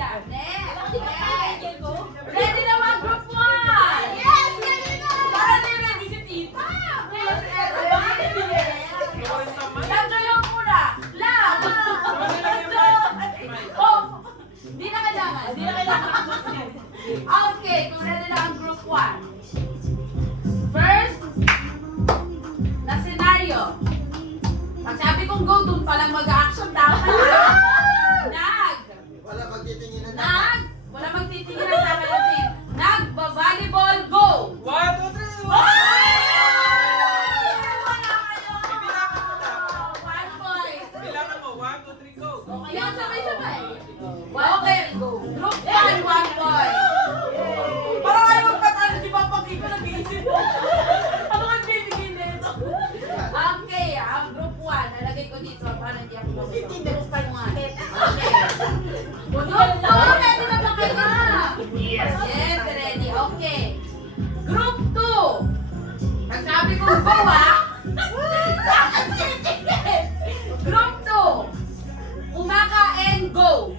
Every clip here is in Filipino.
yan. Next. Ready na mga group 1? Yes! Para di ready si Tita. Tatlo yung muna. Lang. Oh, di na kailangan. Di na kailangan. Okay, kung ready na ang group 1. First, na scenario. Pag sabi kong go, doon palang mag-action dapat. Wala magtitingin na Wala magtitingin na sa natin. Nag-volleyball, go! 1, 2, 3, Wala kayo! One point. Bilangan mo, 1, 2, 3, go! Yan, sabay-sabay. Okay, group 1, 1 point. Parang kayo magpatalo, di ba pag ikaw nag-iisip mo? Ano kang bibigyan na ito? Okay, ang group 1, nalagay ko dito para hindi ako mag-group 1. Okay. Group 2, ready na ba kayo? Yes, ready. Okay. Group 2. Pag sabi ko go Group 2. Umaka and go.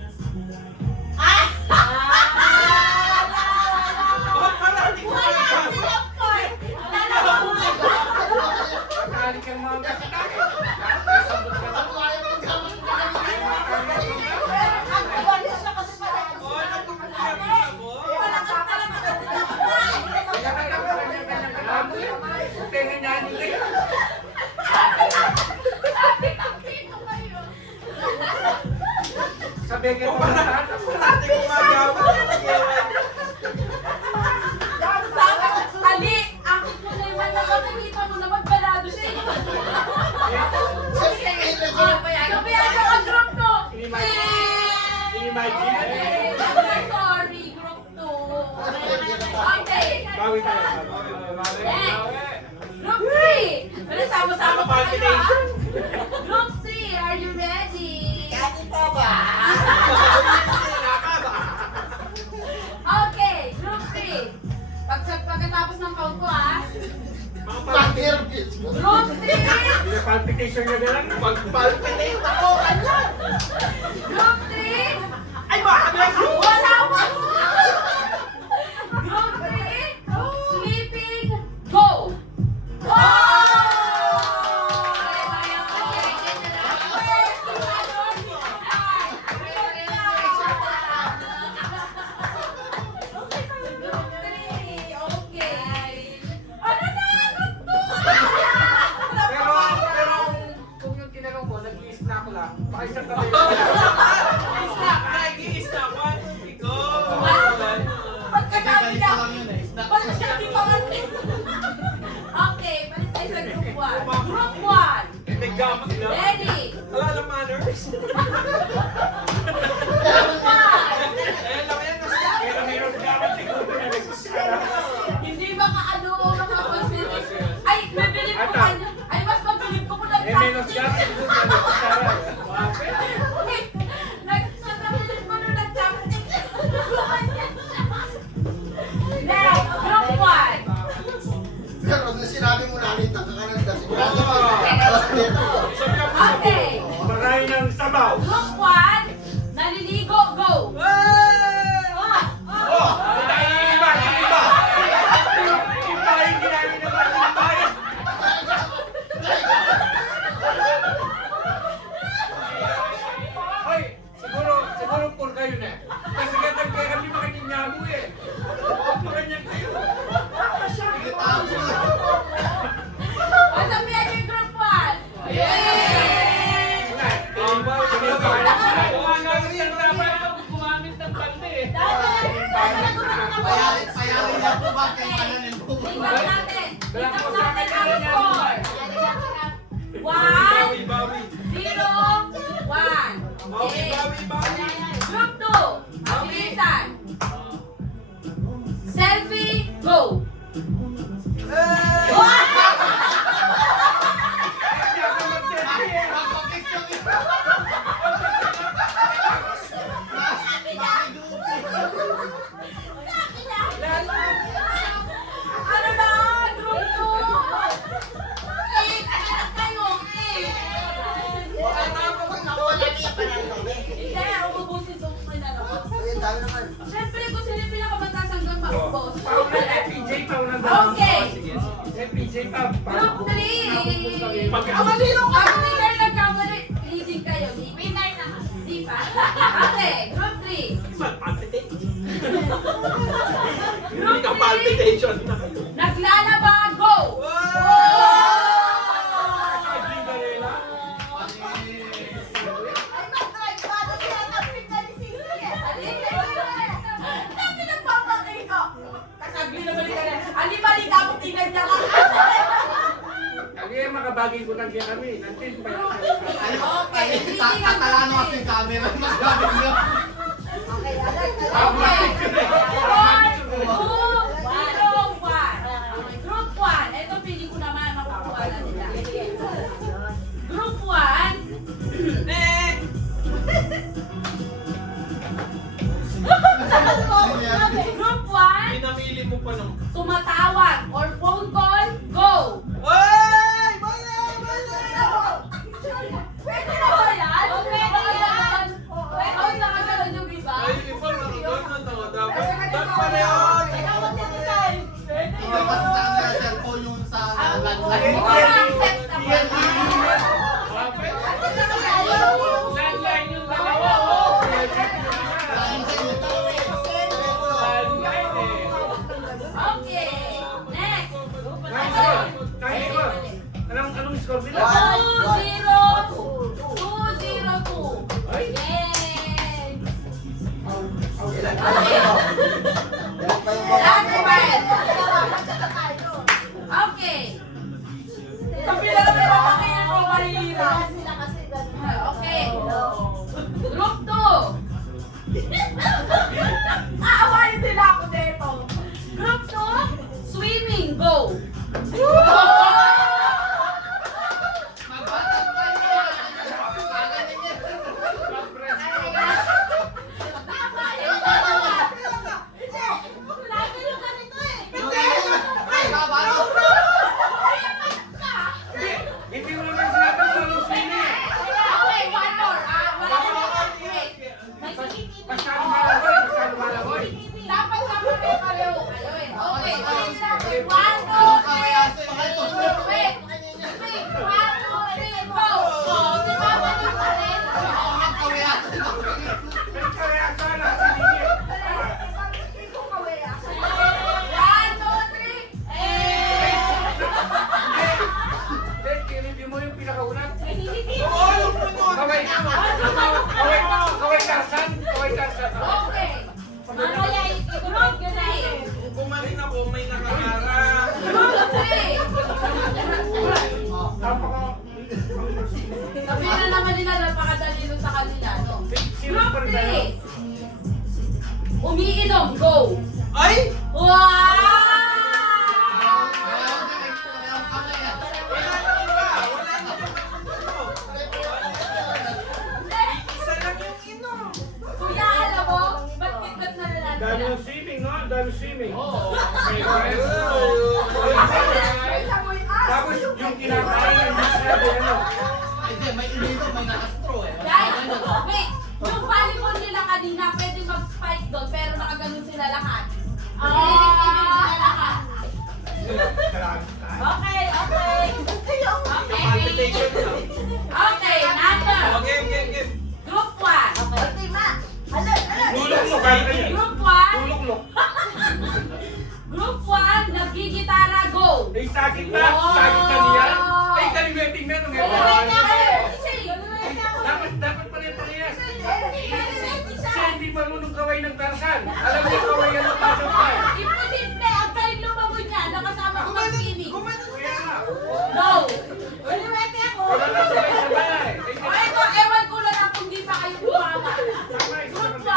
Sabi ka pa natin gumagawa. Ali, akit mo na yung mata ko. Nakita mo na magbalado siya. Kapayan ako group 2. Imagine. Sorry, group 2. Okay. Bawi tayo. Group 3. Pero sama-sama pa kayo ha. Group 3, are you ready? Okay, group 3. Pagkatapos ng count ko ha. Group 3. Palpitation nyo na lang. Pagpalpitate ako, kanyan! Group 3. Ay, baka Wala pa. Group 3. Sleeping. Go. Pero kung yung tinanong mo, nag-list na ako lang, baka Group 3. Pagkamalino ka! Pag hindi kayo nagkamali, leading kayo. Winner na. Di pa? Okay, group 3. Hindi ka palpitation na. Naglalaba, go! Saging Varela. Dami nagpapakay ko. Kasagli naman ka na. Ali-bali ka mo tingnan niya ka. Kaya makabagay ko lang kaya kami. Nantin pa yun. Okay, leading ang Tatalano kasi yung camera. Masabi niyo. Okay. Group 1. Ito, pili ko naman makukuha na nila. Group 1. Group 1. Pinamili mo pa nung... Tumatawag or phone call, go! Ay! Mali! Pwede na ba yan? Pwede na yan. Pwede na kagalan yung iba. Ay, iba nakagawa na to. Dapat pala yun! Ito kasi sa kanila cellphone yung sa landline. Landline yung dalawa, oh! Lain sa YouTube. Landline eh. Okay, next. Nice score. Anong score nila? 202. Ay! Yay! Ilan pa yung mga... Last one. Okay. Sabi na naman yung pakinggan ko, Marilina. Okay. Group 2. Aawain nila ako dito. Group 2, swimming, go. Magbatag kayo. Magaling yan. Ay, babato. Hindi mo naman sinabi kung anong swimming eh. Okay, one more. Wala ko na. Wait. May sikit Basta lumalaboy. Dapat pareho kayo eh. Okay, ulit natin. 1, 2, 3. Kawayasin. Wait. 1, 2, 3, go. Di ba mali pa rin? Kawayasin. Kaya sana sa linya. 1, 2, 3. Eh! I-review mo yung pinakauna. Oo, yung pinod. Kaway Tarzan. Kaway Tarzan. Okay. Mamaya i-group 3. Kung kumain ako, may nakaharap. Group 3. Sabihin na naman nila napakadali nun sa kanila, no? Group 3. Umiinom, go. Ay! Wow! Wala na iba! Wala na iba! Isa lang yung inom! Kuya, alam mo, ba't kitbat na nila Dami sila? yung swimming, no? Dami yung swimming. Oo. Tapos yung kinakain ng sabi, ano? Hindi, may ininom, may nakastro eh. Guys, wait! Yung volleyball nila kanina, pwede mag-spike doon, pero nakaganon sila lahat. I-receive sila lahat. Okay. Palpitation na. Okay, number. Okay. Group 1. Tulog mo, kaya ka yan. Group 1. Tulog. Group 1, nagigitara, go. May sakit na niya. Ay, kalimutin na nung Dapat pare-parehas. Siya hindi marunong kaway ng Tarzan. Alam niya kaway ang pasok pa. Imposible, ang galing lumagon niya, nakasama ko mag-swimming. Kaya nga. Go. Wala na sabay-sabay. O ito, ewan ko lang kung di pa kayo kumama. Group 1.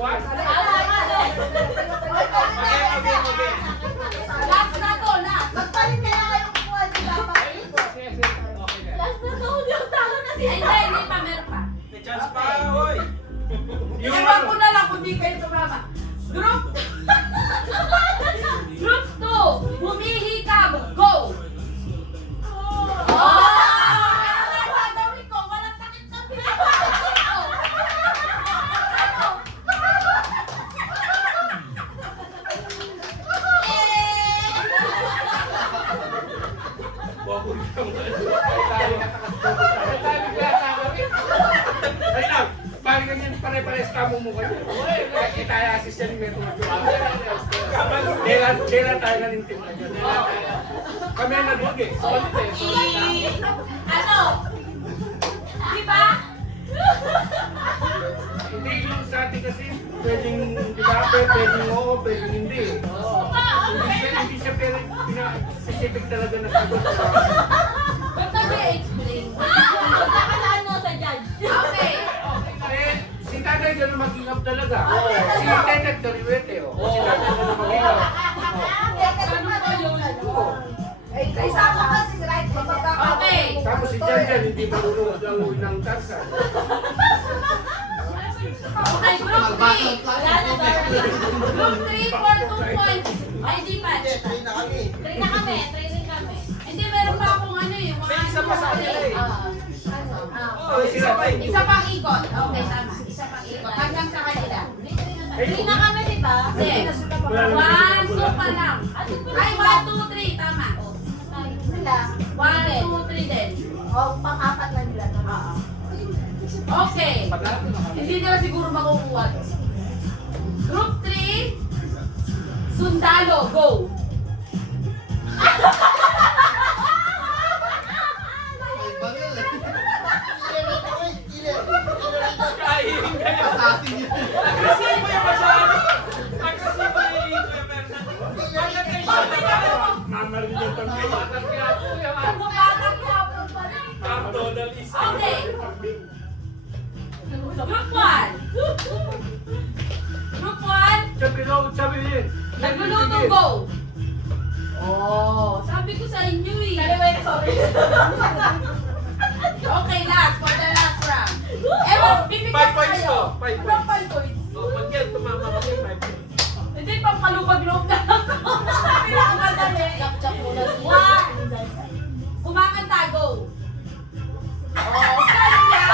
What? Last na to, last. Hindi pa, meron pa. May chance pa, oy. Ewan ko na lang kung di kayo tumama. Group Group 2, humihikab, go! Ano nga gagawin ko? Walang sakit na pinapakit ko. fiesta mo mukha niya. Kaya kita-assist yan may tumatuwa. Kailan tayo nalintin na dyan. Kami ang nagwag eh. Solid eh. Ano? Di ba? Hindi yung sa atin kasi pwedeng di ba? Pwedeng oo, pwedeng hindi. Hindi siya pero specific talaga na sagot. Ba't nag-explain? Basta ka na ano sa judge. Okay. Eh, si tatay gano'n mag-ingap talaga. Si Tetet Kariwete. Si tatay gano'n mag-ingap. Okay. Tapos si Jan hindi marunong mag-awi ng tarsa. Okay, group 3. Group 3 for 2 points. Ay, di pa. Train na kami. Training kami. Hindi, meron pa akong ano eh. May isa pa sa kanila eh. Isa pang ikot. Okay, tama. Isa pang ikot. Hanggang sa kanila. Train na kami, di ba? Hindi. 1, 2 pa lang. Ay, 1, 2, 3. Tama. Sila. 1, 2, 3 din. O, pang-apat na nila. Okay. Hindi nila siguro makukuha to. Group 3. Sundalo, go. Assassin yun. Mamarin yung pag-may. Okay. Group 1. Group 1. Sabi niya. Nagluluto, go. Oh, sabi ko sa inyo eh. Sorry. Okay, last. For the last round. Ewan, bibigyan 5 points kayo. to. 5 Anong points. 5 points? Pag yan, tumama kasi 5 points. Hindi, pang palubag-loob na lang. Pinakamadali. Chop-chop muna siya. One. Kumakanta, go. Oh, kanya!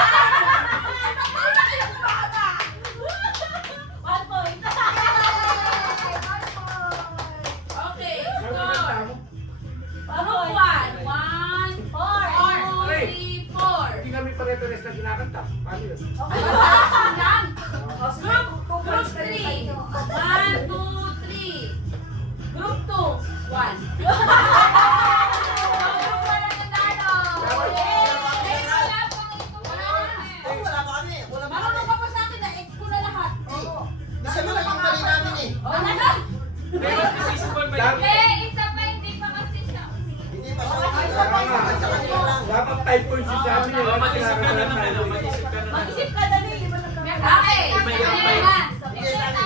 Bakit na kayo kumaka? 1 point. Okay, Ano go. kanta mo? Group 1. 1, 2, 3, 4. Hindi kami pare-pares na kinakanta. Paano yun? Basta lang. Group 3. 1, 2, 3. Group 2. 1. Group 1 ang nanalo. Marunong ka pa sa akin na ex ko na lahat. Oh, nasa? Isa pa, hindi pa kasi siya. Dapat 5 points yung sabi niya. Mag-isip ka na naman. Mag-isip ka na naman. Mag-isip ka dali. Okay. May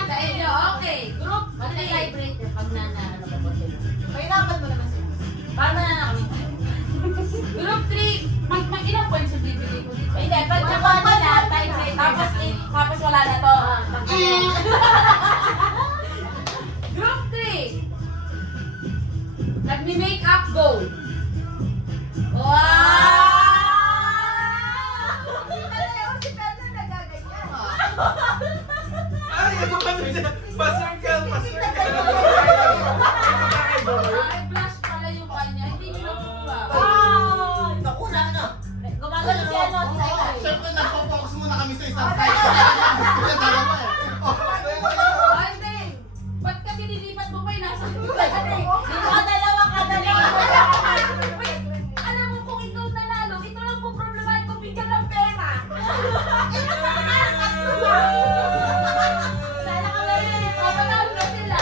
Sa inyo, okay. Group Pag 3. vibrate pag ano ka po sila. Mahirapan mo naman sila. Paano na kami? Group 3. Mag-ilang points yung bibili ko dito? Hindi, pag nakuha nila, vibrate. Tapos wala na to. Group 3. Nagmi-make up, go. Wow! Si Pedro nagaganyan. Ay, ano ba siya? Pa-circle, pa-circle. Ay, blush pala yung kanya. Hindi nyo nakuha. Gumagano si ano, si Tay. Siyempre, nagpo-focus muna kami sa isang side. Gusto niya dalawa eh. Ay, hindi. Ba't kasi nilipat mo pa yung nasa Dito ka dalawa ka dalawa. Wait, alam mo kung ikaw nanalo, ito lang po problemahin ko bigyan ng pera. Sana ka meron. Papanalo na sila.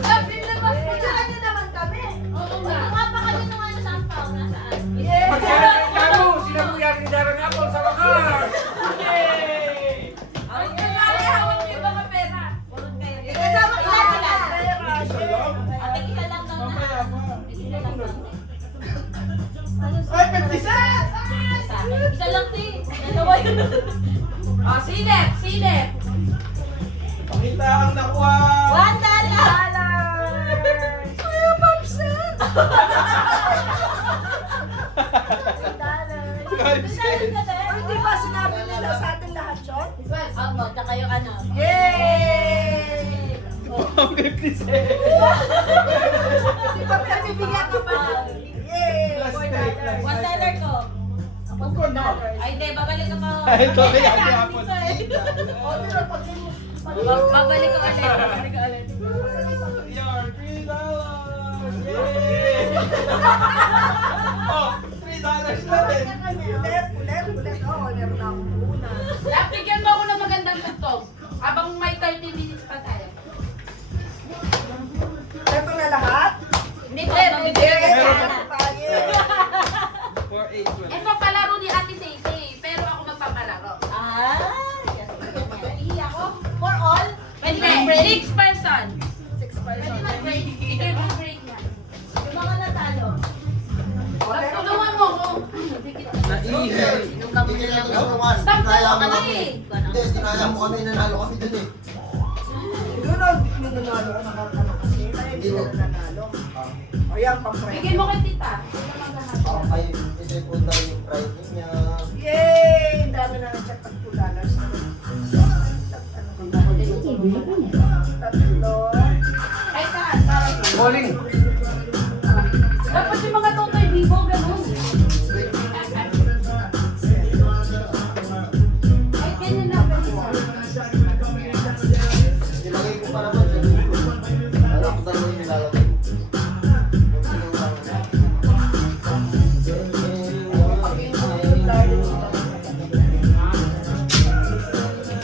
Sabi labas mo dyan. Ano naman kami? Oo nga. Gumawa pa kami nung ano sa ampaw, nasaan? Magsalita mo! Sila po yan ni Darren Apple sa wakas! Yay! Ay, kaya hawak niyo ba ng pera? Kasama ko na sila. Isa lang? Ate, isa lang daw na. Mamaya pa. Isa lang daw. Ay, 50 cents! Isa lang si. Dalawa yun. Oh, silip, silip. Pakita ang nakuha. $1. Kuya Papsen. Hindi ba sinabi nila sa atin lahat yun? Opo, tsaka yung ano. Yay! 50 cents. Di ba pinagbibigyan ka pa? Yay! Plus 3, plus $1 ko. Ako na. Ay, hindi. Sige, babalik ka pa. Ito kaya ako. Babalik ka ulit. Babalik ka ulit. Your $3. Yay! Oh, $3 na rin. Ulit. Oo, meron na akong una. Lap, bigyan mo ako ng magandang tugtog. Habang may 30 minutes pa tayo. Ito na lahat? Hindi pa, mabibigyan ka Meron sana. na tayo. 4-8-12. Ito palaro ni Ate Sisi, pero ako magpapalaro. Ah, yes. Ihi ako. For all? Hindi, 6 person. 6 person. Pwede mag-break. Sige, mag-break na. Yung mga natalo. Tulungan mo ko. Naihi. Hindi na tutulungan. Stop na Dinaya ako mo ka na kami. eh. Hindi, dinaya mo kami. Nanalo kami dun eh. Doon ang nanalo ko nakakano kasi. Kaya hindi ko nanalo. O yan, pang-friend. Bigyan mo kay tita. Parang kayo, ito po daw yung pride niya. Yay! Ang dami na nag-check pag $2. Tatlo. Ay, saan? Para Bowling. dapat yung mga totoy bibo, gano'n. Ay, ganyan na. Nilagay ko pa naman sa dulo. Alam ko talaga yung nilalagay ko. Yung sinulang na.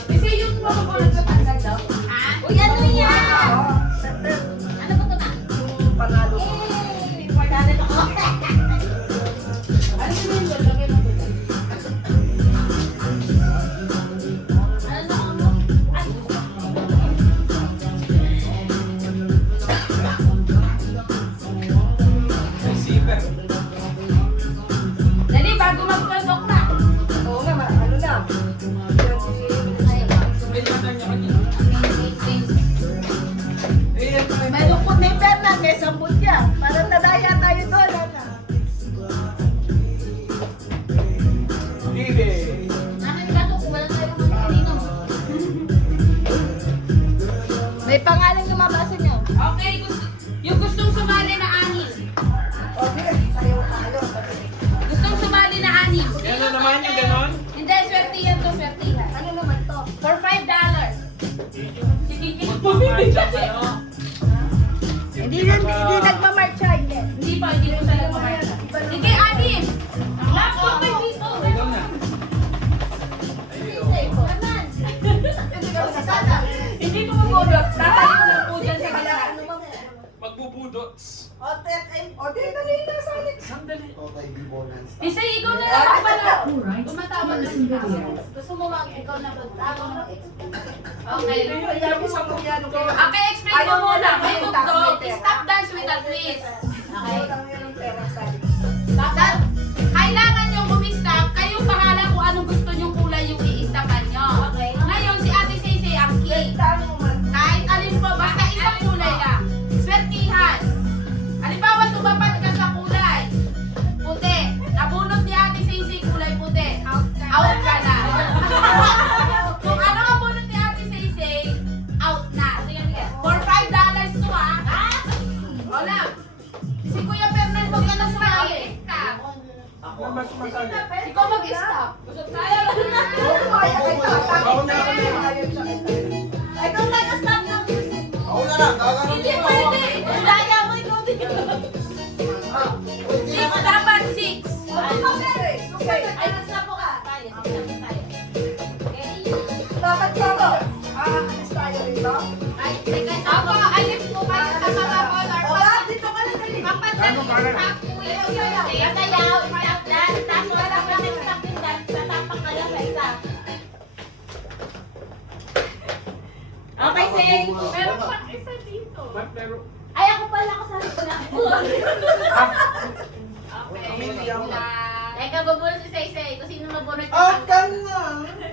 Kasi yung mga ko nagtatanggal daw. Uy, ano yan? Oo, September. Ano ba ito na? Yung panalo ko. Eh, pagkalit ako. Ano yun yun? Lagay mo doon. Ano na ako? Ay, Receiver. Dali, bago magpasok na. Oo nga, ano na. May mata niya kanina. Eh, ito may Malungkot na yung Fernandez, ang budya. Parang nadaya tayo doon. Ano? Libe. Akin kaso kung wala tayong mga kanino. May pangalan lumabasa niyo. Okay, yung gustong sumali na anim. Okay, sayo tayo. Gustong sumali na anim. Gano'n naman yung gano'n? Hindi, swertihan to, swertihan. Ano naman to? For $5. Sige, Hindi nagmamarcha, hindi. Hindi pa, hindi mo sa nagmamarcha. Sige, anim. Laptop ay dito. Ikaw na. Kaman. Hindi ka masasada. Hindi ko mabulot. Tatayo ko lang po dyan sa gila. Magbubudots. O, dali na sa Alex. Sandali. Okay, B-bonus. Isa, ikaw na lang ang pala. Tumatawag na si Gusto mo mag ikaw na pagtawag? Okay. Kaya mo sa kuya, nung kayo. Okay, explain mo muna. May tugtog. Stop dance with a twist. Okay. Yung pera sa Alex. That, kailangan nyo bumistap. Kayong bahala kung anong gusto nyong kulay yung i-istapan nyo. Okay. Ngayon, si Ate Sisi ang key. Tama mo man. Kahit alin pa, basta isang kulay lang. Swertihan. Halimbawa, tumapat ka sa kulay. Puti. Nabunot ni Ate Sisi kulay puti. Out ka na. Kung ano ang bunot ni Ate Sisi, out na. For $5 to ha. Wala. Si Kuya Fernando ka na sumali. Ako. Mas masali. Ikaw mag-stop. Kaya Kaya kay tata. Ako na ako na. Ayaw siya kay tata. Ikaw nag-stop ng music. Ako na lang. Gagano Hindi ko. pwede. Daya mo ikaw din. Six dapat 6. Okay. Ay, nag-stop ka. Tayo, tayo. Okay. Dapat dito. Alis tayo rito. Ay, teka, ako, alis mo kayo sa mga color. O, dito ka na dali. Kapag Ano ka na? nag-stop mo yung kaya sayaw, stop dance, tapos wala ka nag-stop yung dance, tatapang ka lang sa isa. Okay, Say. Meron pa isa dito. Pero, Ay, ako pala ako sa harap na. Okay. Teka, bubulot si Say Say. Kung sino mabunot yung out ka na.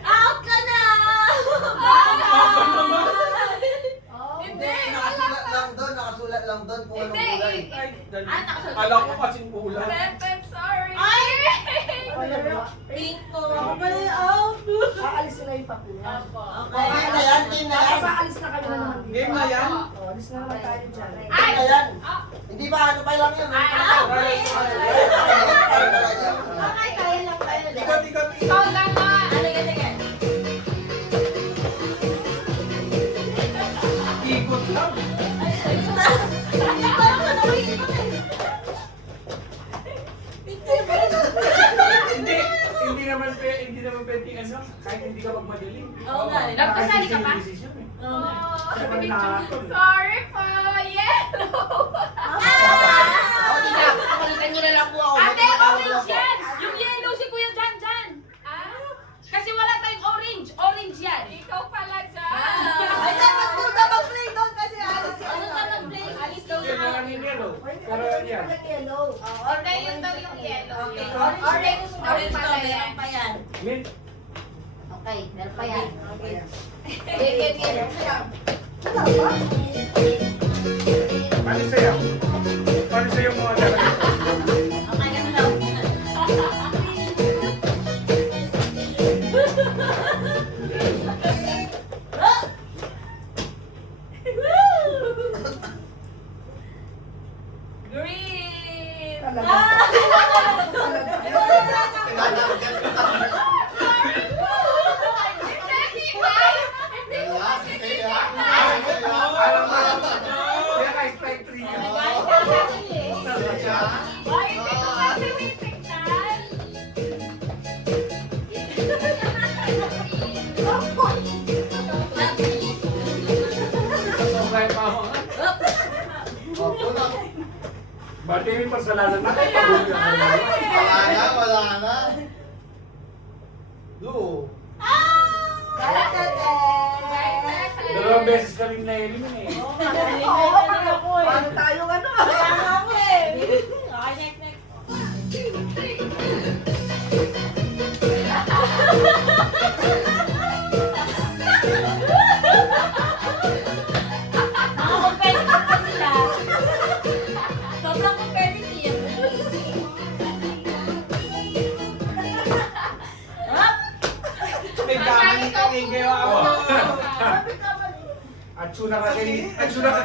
Out ka na! Hindi. Nakasulat lang doon. Nakasulat lang doon kung anong Hindi. kulay. Ay, dali. Ah, nakasunod. Kala ko kasing ulan. Pepep, sorry. Ay! Pink ko. Ako pala yung out. Aalisin na yung papel. Okay. Team na yan, team na yan. Aalis na kayo na naman dito. Game na yan. O, alis na naman tayo dyan. Team na yan. Hindi ba? Ano pa lang yun? Ay, Ay, okay, kaya lang tayo. Ikot, ikot, ikot. Ikaw lang hindi naman pwede ano, kahit hindi ka magmadali. Oo nga. Nagpasali ka pa? Decision, eh. Oo nga. Dapat nakakatol. Sorry po, yellow. Palitan nyo na lang po ako. Ate, orange yan. Yung yellow si Kuya Jan Jan. Kasi wala tayong orange. Orange yan. Ikaw pala dyan. Ay, dapat po na mag-play doon kasi alis si Ano ka mag-play? Alis daw Yan na. lang yung yellow. Pero yan. yellow. Order yun daw yung yellow. Okay. Orange. Orange daw, meron pa yan. Mint. Okay, meron pa yan. Okay. Game. Wala ba? Paano sa'yo? Paano sa'yo mga dalawa? Okay, ganun lang. Green! Talaga. Alam mo, kaya ka strike 3 yun. Sobrang pa ako. Opo na. Ba't yung may pasalanan natin? Pag-uwi ako. Wala na. Blue. Dalawang beses kami na-eliminate. Paano tayo ano? Okay, next. Mga competitive pa sila. Sobrang competitive. Atsuna ka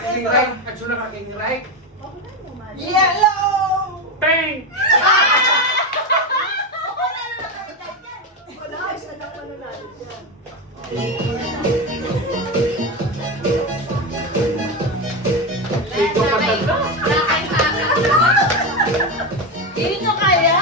king right. Atsuna ka king right. Yellow! Pink! Wala, isa lang mananalo dyan. Ikaw patanda. Hindi nyo kaya.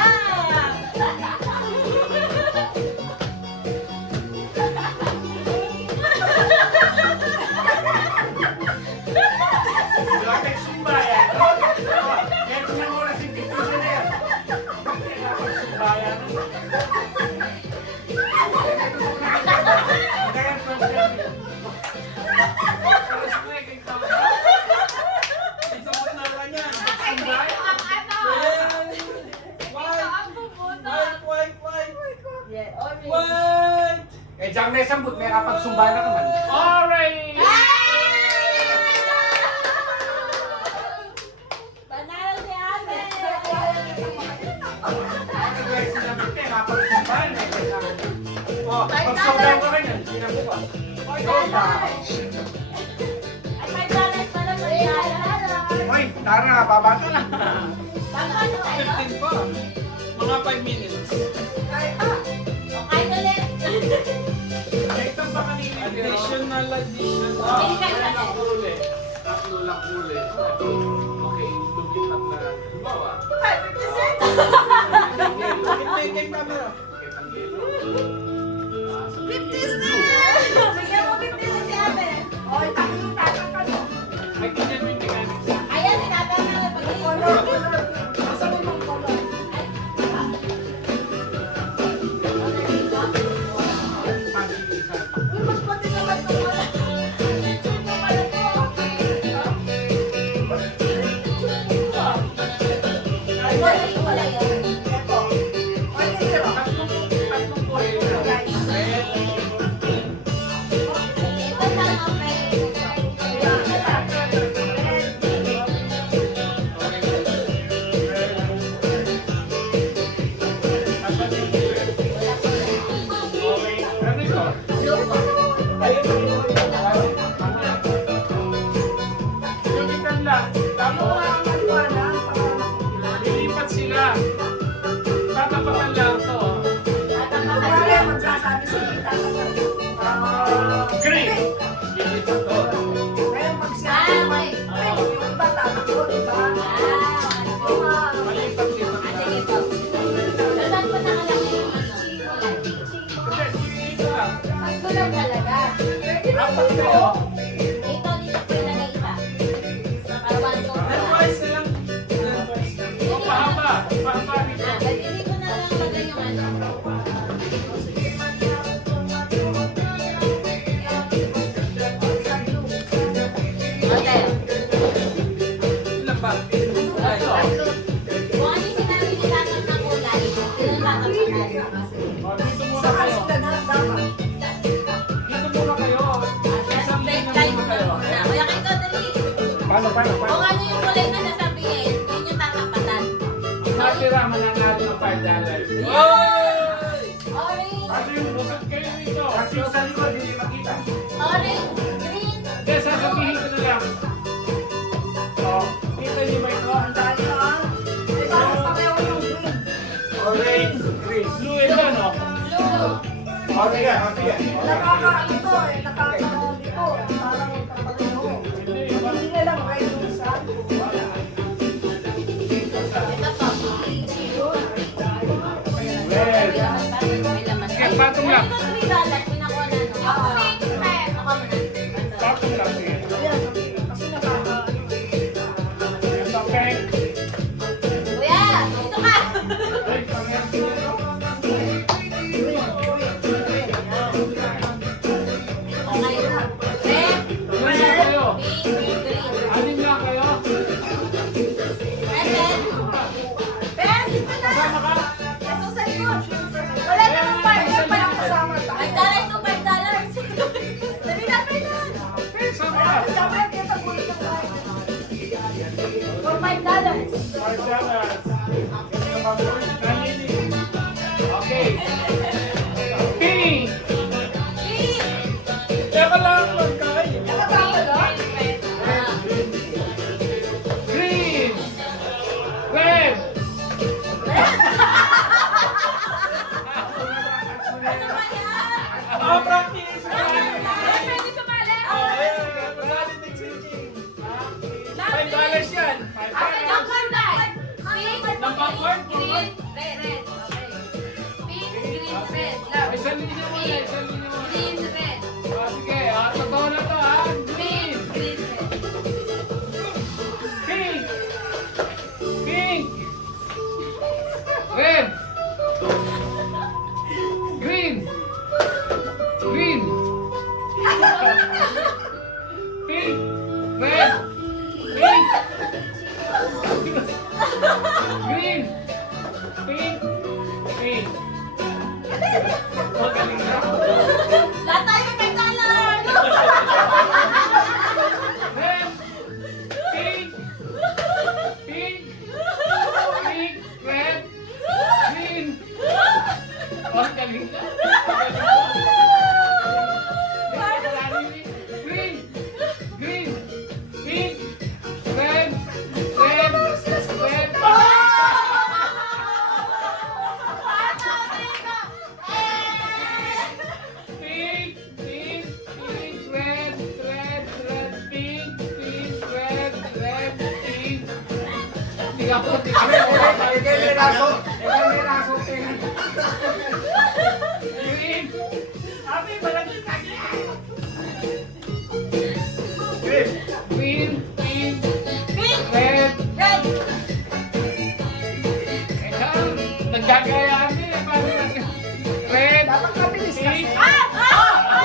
Lapit sumbayan. Kaya tingnan mo na si Tito na yan. Lapit sumbayan. Kaya first time. Pero sa mga ikaw. Isang na lang yan. Yeah, orange. What? Eh, diyang na isang but, may apat sumbayan na naman. Orange! Panalo si Ate. Ano guys, sinabi ko, apat sumbayan. Oh, pag-sumbayan ko rin yan. Sinabi ko. Ay, may balance pala sa Ate. Hoy, tara, babata na. Tama na tayo. 15 pa. Mga 5 minutes. Okay ulit. Ito ba kanina? Additional. Hindi ka isa din. Huli. Tatlo lang huli. Ito, okay, duplikat na. Bawa. Kay camera. Okay, panggelo. Bigyan mo 50 na si Ate. Oy, tayo ka no. Ay, tingnan mo yung mechanics. Ayan, tinatay na lang pag-iwan. Color. Nasa mo yung color? Uy, mas pati naman ito pala. Ay, wala yun. Ito. Oy, zero. Tatlong po yun. Guys. Ito lang ang pwede ko. Okay, ano ito? Lumitan lang. Tapos, lilipat sila. Tatapatan lang ito. Wala magsasabi sa kita. Green! Lilipat to. Ngayon magsasabi. Ay, yung iba tatakbo, diba? Malipat dito. Sige po. Saan po nakalagay yung ano? Dito po ilagay isa. Para one to. Lengthwise na lang. Lengthwise lang. O, pahaba. Pahaba dito. Hindi ko na lang lagay yung ano. Hotel. Ilan ba? Ay, Kung ano yung sinabi ni Tatang na kulay, yun ang tatapasan. O, dito muna Saka kayo. sila na dapat. Dito muna kayo. Isang Straight tingnan line muna muna kayo. muna. Kuya Kiko, dali. Paano? Kung ano yung kulay na nasabihin, yun yung tatapatan. Natira, mananalo ng $5. Orange, Kasi yung busog kayo dito. Kasi yung sa likod, hindi makita. orange, green. Hindi, sasabihin ko na lang. O, kita niyo ba ito? Ang dali na ah. Di ba pareho yung green? Orange, green. Blue ito, no? Blue. O, sige, o, sige. Nakakaano to eh. Nakakaano. Parang kapareho. Hindi, iba. Hindi na lang red yung isa. Ito po. Red. May laman. Sige, patong lang. Ano yung $3? Pinakuha na, no? Ako muna. Patong lang, sige. Ayan, kasi nakakaano. Ito, pink. Kuya, dito ka. Ay, pangyan. Okay na. Red, Ano na kayo? pink, green. Anin lang kayo? And then, Ben, dito na. Kasama ka? Ito sa likod. Wala namang partner pa lang kasama. $5 to $5. Dali na, Ben. Kasama ka? Sabi, kita gulit ng tayo. For $5. Okay. Pink. Green. Teka lang, magkain. Nakatawa na? Ah. Green. Red. Ano ba yan? Ah, practice. Pwede sumali. Oh, ayan. Magaling exchanging. $5 yan. Number 9. Pink, Number four? green, red. Okay. Pink, green, red. Love. Isang linya muna, Pink, isang linya muna. green, red. O, sige, totoo na to, ha? Pink, green, red. Pink. Pink. Red. Green. Green. Pink. Red. Pink. Green. Pink. Pink. Magaling na. Lahat tayo may $5. Red. Pink. Pink. Pink. Red. Green. Oh, galing na. Green. Green. Pink. Red. Red. Red. Pink, pink, pink, red, red, red, pink, pink, red, red, pink. Tiga ko, tiga ko. Ikaw may raso. Ikaw may raso. Green. Abi, malaki ka. Green. Green, pink, red. Red. Ikaw, nagkagayaan din. Red, Dapat mabilis kasi. pink.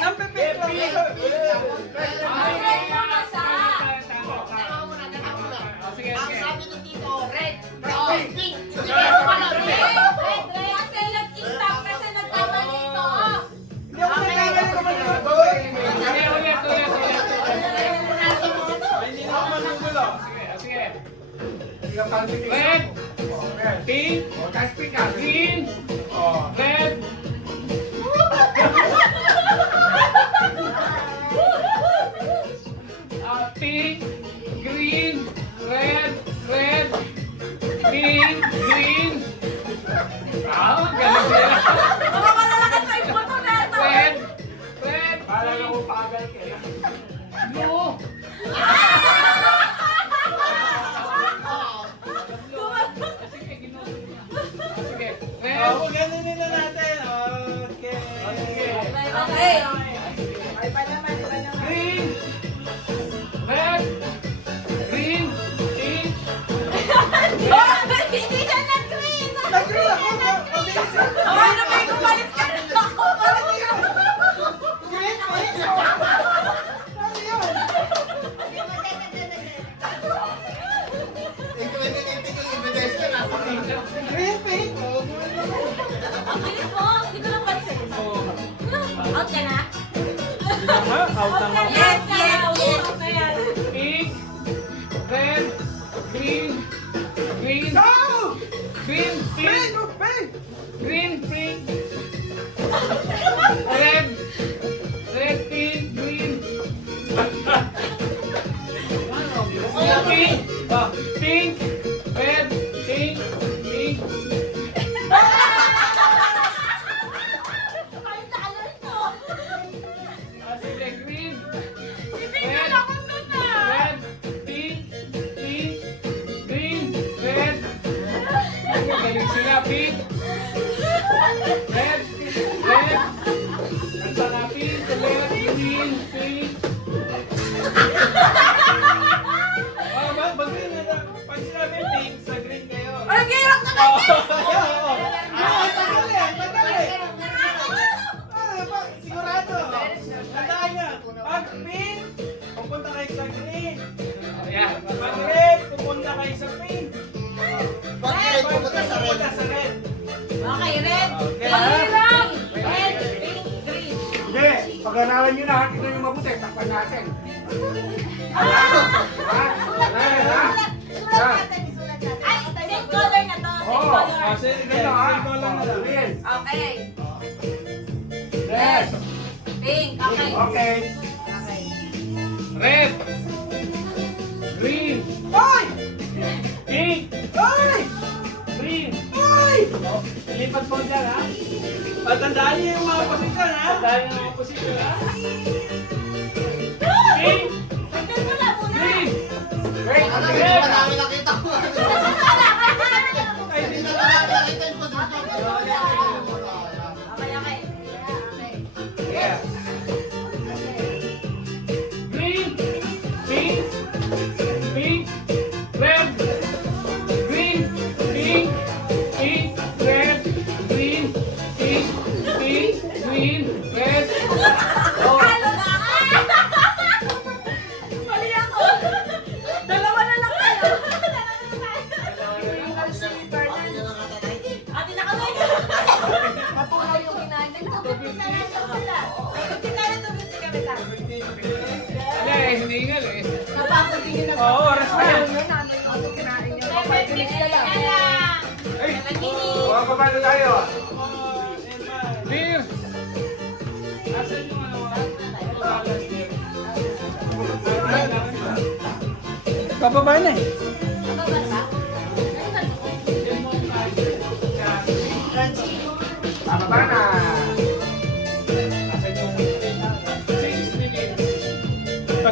Nampipit lang. Sige, sige. Red, brown, pink. Hindi ko pala red. Kasi nag-stop kasi nagkamali ito. Hindi ako nagkagali ko man yun. Sige, ulit, ulit, ulit. Ay, hindi na ako manugulo. Sige, sige. Red, pink, green, red. Pink, green, red, red, pink, green. Galing nila. Baka malalakas sa iboto na ito. Red, red, pink, blue. Okay. Iba naman. Green. Red. Green. Pink. Hindi siya nag-green. Nag-green ako. Mabilis eh. Okay na may kumalit ka na ako. Green, green. Ano yun? Ito may tinitig yung evidence ka nasa picture. Green, pink. Ang bilis mo. Hindi ko lang pansin. Out ka na? Out na nga. Yes, yes, yes. Pink. Red. Green. Green. Go! Green. Pink. Pink, pink. Green. Pink. Red. Red. Pink. Green. Pink. Pink. Red. Pink. Pink. Ay, color to. Sige, green. Hindi Red. na ako na. Red. Pink. Pink. Green. Red. Galing sila. Pink. Red. Red. Ang saka pink. Red. Green. Pink. Mag-green na lang. Pag sinabi pink, sa green kayo. Ay, hirap na Oo. Tagal eh, tagal eh. Sigurado. Tandaan niya. Pag pink, pupunta kayo sa green. Ayan. Pag red, pupunta kayo sa pink. Pag red, pupunta sa red. Pupunta sa red. Okay, red. Okay. Hirap. Red, pink, green. Hindi. Pag-aralan nyo na, tignan nyo mabuti. Takpan natin. Sulat natin. Ay, same color na to. Same Oo. color. Ah, sige, green color na lang. Green. Okay. Red. Pink. Okay. Okay. Red. Green. Hoy! Pink. Hoy! Green. Hoy! Lipat mo dyan, ha? At tandaan niyo yung mga posisyon, ha? Dahil ng mga posisyon, ha? Pink. Tignan mo lang muna. Green. Red. Ano, hindi Red. pa namin nakita ko. Ay, Hindi hindi na namin nakita yung position. Okay, okay. Yeah. Green. Pink. Pink. Red. Green. Pink. Pink. Red. Green. Pink. Pink. Green. Red. Oh. Halo na. Mali ako. Dalawa na lang kayo. Ate na kami. Patuloy yung hinahin ko. Wala eh, hiningal eh. Napapatingin ako. Oo, oras na. Ano kinain niyo? 5 minutes na lang. Ay! Mga kabalo tayo. Beer! Asan yung ano? Bababa na eh.